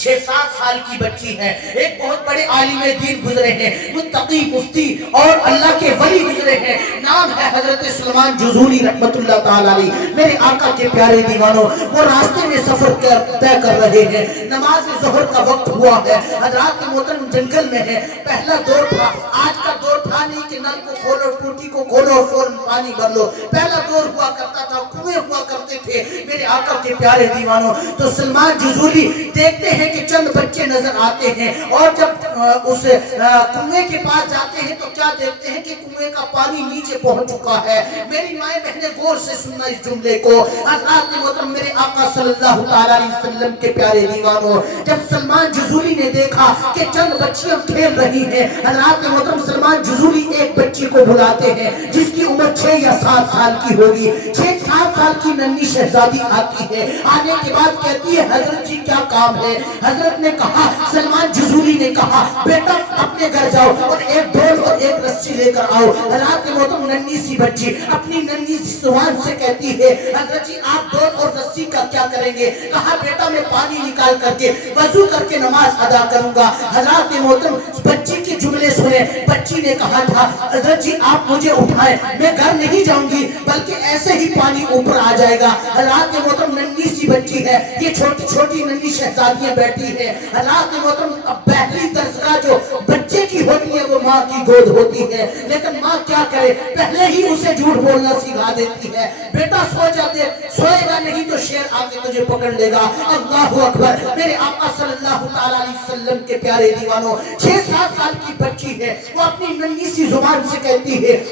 6-7 سال کی بچی ہے. ایک بہت بڑے عالم دین گزرے ہیں, متقی مفتی اور اللہ کے ولی گزرے ہیں, نام ہے حضرت سلمان جزولی رحمت اللہ تعالی علیہ. میرے آقا کے پیارے دیوانوں, وہ راستے میں سفر طے کر رہے ہیں, نماز ظہر کا وقت ہوا ہے. حضرات محترم جنگل میں ہے. پہلا دور تھا, آج کا دور تھا نہیں کہ نل کو کھولو, ٹوٹی کو کھولو اور فوراً پانی بھر لو. پہلا دور ہوا کرتا تھا, کنویں ہوا کرتے تھے. میرے آقا کے پیارے دیوانوں, تو سلمان جزولی دیکھتے ہیں کہ چند بچے نظر آتے ہیں, اور جب اس کنویں کے پاس جاتے ہیں تو کیا دیکھتے ہیں کہ کنویں کا پانی نیچے پہنچ چکا ہے. میری مائیں بہنیں غور سے سننا اس جملے کو. حضرات محترم, میرے آقا صلی اللہ تعالی علیہ وسلم کے پیارے دیوانوں, جب سلمان جزولی نے دیکھا کہ چند بچیاں کھیل رہی ہیں, حضرات محترم سلمان جزولی ایک بچی کو بلاتے ہیں جس کی عمر 6 یا 7 سال کی ہوگی. 6-7 سال کی ننھی شہزادی آتی ہے. آنے کے بعد کہتی ہے, حضرت جی کیا کام ہے؟ حضرت نے کہا, سلمان جزولی نے کہا, بیٹا اپنے گھر جاؤ اور ایک ڈول اور ایک رسی لے کر آؤ. حضرات محترم ننھی سی بچی اپنی ننھی سی زبان سے کہتی ہے, حضرت جی آپ ڈول اور رسی کا کیا کریں گے؟ کہا, بیٹا میں پانی نکال کر کے وضو کر کے نماز ادا کروں گا. حضرات محترم بچی کی جملے سنیں. بچی نے کہا تھا, حضرت جی آپ مجھے اٹھائیں, میں گھر نہیں جاؤں گی بلکہ ایسے ہی پانی اوپر آ جائے گا. حضرات محترم ننھی سی بچی ہے, یہ چھوٹی چھوٹی ننھی شہزادیاں بیٹھی ہیں. حضرات محترم پہلی درسگاہ جو بچے کی ہوتی ہے وہ ماں کی گود ہوتی ہے, لیکن ماں کیا کرے, پہلے ہی اسے جھوٹ بولنا سکھا دیتی ہے. بیٹا سو جاتے, سوئے گا نہیں تو شیر آ کے تجھے پکڑ لے گا. اللہ اکبر. میرے آقا صلی اللہ تعالی علیہ وسلم کے پیارے دیوانوں, 6-7 سال کی بچی ہے, وہ اپنی ننھی سی زبان سے کہتی ہے,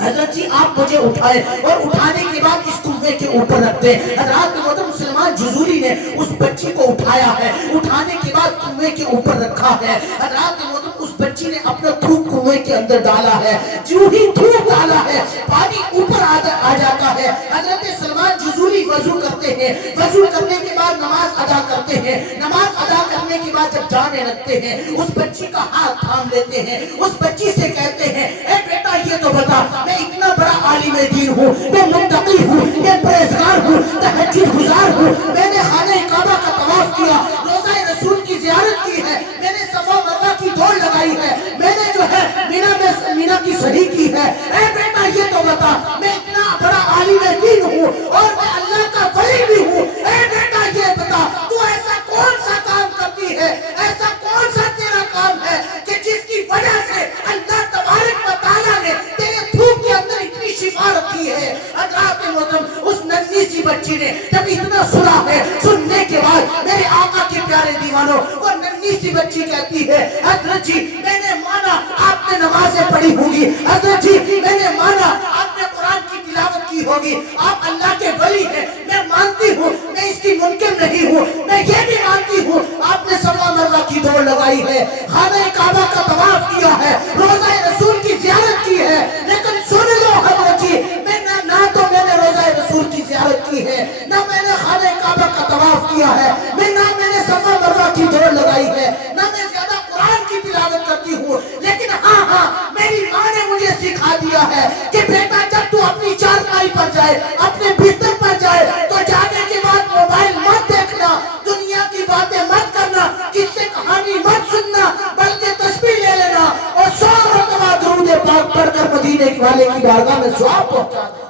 حضرت جی آپ مجھے اٹھائیں, اور اٹھانے کے بعد اس کنویں کے اوپر رکھ دیں. حضرات محترم سلمان جزولی نے اس بچی کو اٹھایا ہے, اٹھانے کے بعد کنویں کے اوپر رکھا ہے. حضرات محترم اس بچی نے اپنا تھوک کنویں کے اندر ڈالا ہے. جو ہی تھوک ڈالا ہے پانی اوپر آ جاتا ہے. حضرت سلمان جزولی وضو کرتے ہیں, وضو کرنے کے بعد نماز ادا کرتے ہیں. نماز ادا کرنے کے بعد جب جانے لگتے ہیں, اس بچی کا ہاتھ تھام لیتے ہیں. اس بچی سے کہتے ہیں, اے بیٹا یہ تو بتا, میں اتنا بڑا عالم دین ہوں, میں متقی ہوں, میں پرہیزگار ہوں, تہجد گزار ہوں, میں نے خانہ کعبہ کا طواف کیا, روضہ رسول کی زیارت کی ہے, میں نے صفا مروا کی دوڑ لگائی ہے, میں نے جو ہے مینا کی صحیح کی ہے. اے بیٹا یہ تو بتا, میں اتنا بڑا عالم دین ہوں اور میں اللہ کا ولی بھی ہوں. اے بیٹا یہ بتا, تو ایسا کون سا کام کرتی ہے, ایسا کون سا تیرا کام ہے کہ جس کی وجہ سے اللہ تبارک و تعالیٰ نے تیرے تھوک کے اندر اتنی شفا رکھی ہے. حضرات محترم اس ننھی سی بچی نے جب اتنا سنا ہے, سننے کے بعد میرے آقا کے پیارے دیوانوں, وہ ننھی سی بچی کہتی ہے, حضرت جی میں نے مانا آپ نے نمازیں پڑھی ہوگی, حضرت جی میں نے مانا آپ نے قرآن کی تلاوت کی ہوگی, آپ اللہ کے ولی ہیں, میں مانتی ہوں, میں اس کی منکر نہیں ہوں, میں یہ بھی مانتی ہوں آپ نے صفا مروا کی دوڑ لگائی ہے, خانہ کعبہ کا طواف کیا ہے, روضہ رسول کی زیارت کی ہے, لیکن سن لو حضرت جی, میں نہ تو میں نے روضہ رسول کی زیارت کی ہے, نہ میں نے خانہ کعبہ کا طواف کیا ہے, نہ میں نے صفا مروا کی دوڑ لگائی ہے, نہ میں زیادہ قرآن کی تلاوت کرتی ہوں, لیکن ہاں میری ماں نے مجھے سکھا دیا ہے کہ بیٹا جب تو اپنی چارپائی پر جائے, اپنے بستر پر جائے, تو جانے کے بعد موبائل مت دیکھنا, دنیا کی باتیں مت کرنا, کس سے کہانی مت سننا, بلکہ تسبیح لے لینا اور 100 مرتبہ درود پاک پڑھ کر مدینے والے کی بارگاہ میں ثواب پہنچا دے.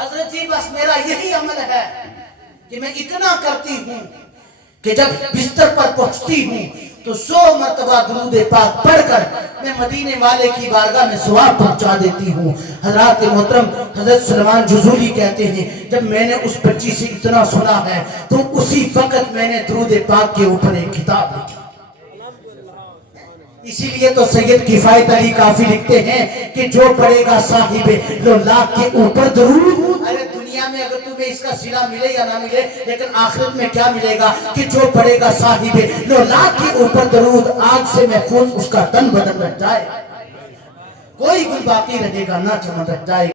حضرت جی بس میرا یہی عمل ہے کہ میں اتنا کرتی ہوں کہ جب بستر پر پہنچتی ہوں تو 100 مرتبہ درود پاک پڑھ کر میں مدینے والے کی بارگاہ میں ثواب پہنچا دیتی ہوں. حضرات محترم, حضرت سلمان جزولی کہتے ہیں, جب میں نے اس بچی سے اتنا سنا ہے تو اسی وقت میں نے درود پاک کے اوپر ایک کتاب لکھی. اسی لیے تو سید کفایت علی کافی لکھتے ہیں کہ جو پڑھے گا صاحب لولاک کے اوپر درود, ارے دنیا میں اگر تمہیں اس کا صلہ ملے یا نہ ملے, لیکن آخرت میں کیا ملے گا کہ جو پڑھے گا صاحب لولاک کے اوپر درود, آگ سے محفوظ اس کا تن بدن رہ جائے, کوئی گل باقی رہے گا نہ چمن رہ جائے.